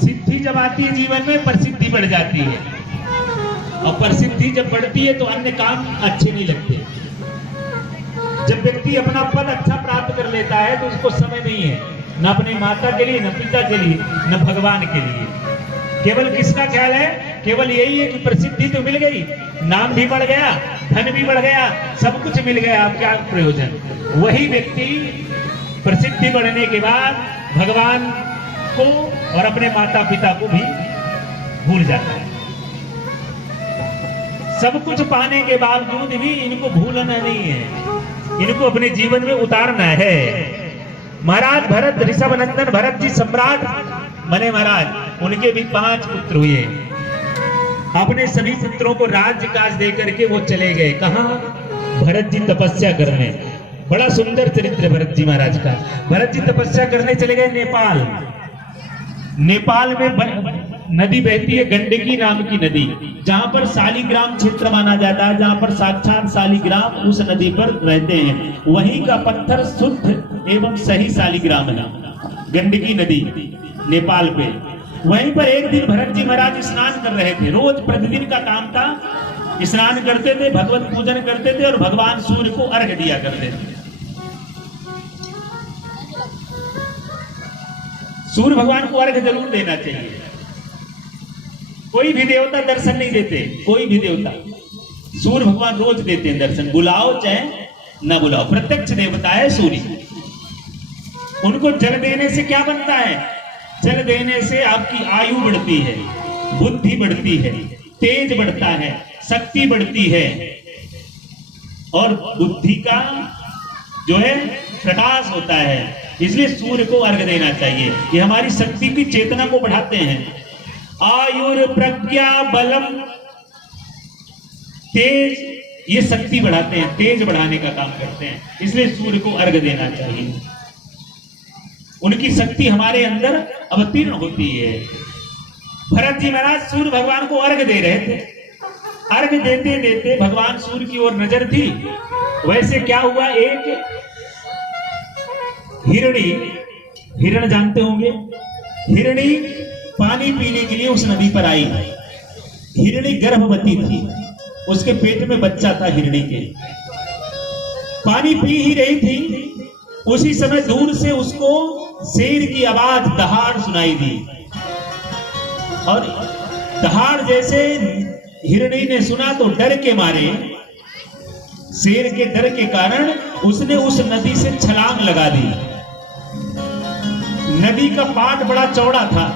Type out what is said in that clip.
सिद्धि जब आती है जीवन में, प्रसिद्धि बढ़ जाती है, और प्रसिद्धि जब बढ़ती है तो अन्य काम अच्छे नहीं लगते। जब व्यक्ति अपना पद अच्छा प्राप्त कर लेता है तो उसको समय नहीं है, न अपनी माता के लिए, न पिता के लिए, न भगवान के लिए। केवल किसका ख्याल है? केवल यही है कि प्रसिद्धि तो मिल गई, नाम भी बढ़ गया, धन भी बढ़ गया, सब कुछ मिल गया, अब क्या प्रयोजन। वही व्यक्ति प्रसिद्धि बढ़ने के बाद भगवान को और अपने माता पिता को भी भूल जाता है। सब कुछ पाने के बावजूद भी इनको भूलना नहीं है, इनको अपने जीवन में उतारना है। महाराज भरत, ऋषभ नंदन भरत जी सम्राट बने महाराज, उनके भी 5 पुत्र हुए। अपने सभी पुत्रों को राज्य काज देकर के वो चले गए। कहां? भरत जी तपस्या करने। बड़ा सुंदर चरित्र भरत जी महाराज का। भरत जी तपस्या करने चले गए नेपाल। नेपाल में नदी बहती है, गंडकी नाम की नदी, जहां पर शालिग्राम क्षेत्र माना जाता है, जहां पर साक्षात शालिग्राम उस नदी पर रहते हैं। वहीं का पत्थर शुद्ध एवं सही शालिग्राम है, गंडकी नदी नेपाल पे। वहीं पर एक दिन भरत जी महाराज स्नान कर रहे थे। रोज प्रतिदिन का काम था, स्नान करते थे, भगवत पूजन करते थे और भगवान सूर्य को अर्घ्य दिया करते थे। सूर्य भगवान को अर्घ्य जरूर देना चाहिए। कोई भी देवता दर्शन नहीं देते, कोई भी देवता, सूर्य भगवान रोज देते हैं दर्शन, बुलाओ चाहे न बुलाओ, प्रत्यक्ष देवता है सूर्य। उनको जल देने से क्या बनता है? जल देने से आपकी आयु बढ़ती है, बुद्धि बढ़ती है, तेज बढ़ता है, शक्ति बढ़ती है, और बुद्धि का जो है प्रकाश होता है। इसलिए सूर्य को अर्घ्य देना चाहिए। ये हमारी शक्ति की चेतना को बढ़ाते हैं। आयुर प्रज्ञा बलम, तेज, ये शक्ति बढ़ाते हैं, तेज बढ़ाने का काम करते हैं। इसलिए सूर्य को अर्घ्य देना चाहिए। उनकी शक्ति हमारे अंदर अवतीर्ण होती है। भरत जी महाराज सूर्य भगवान को अर्घ्य दे रहे थे। अर्घ्य देते देते भगवान सूर्य की ओर नजर थी। वैसे क्या हुआ, एक हिरणी, हिरण जानते होंगे, हिरणी पानी पीने के लिए उस नदी पर आई। हिरणी गर्भवती थी, उसके पेट में बच्चा था हिरणी के। पानी पी ही रही थी, उसी समय दूर से उसको शेर की आवाज, दहाड़ सुनाई दी। और दहाड़ जैसे हिरणी ने सुना तो डर के मारे, शेर के डर के कारण उसने उस नदी से छलांग लगा दी। नदी का पाट बड़ा चौड़ा था,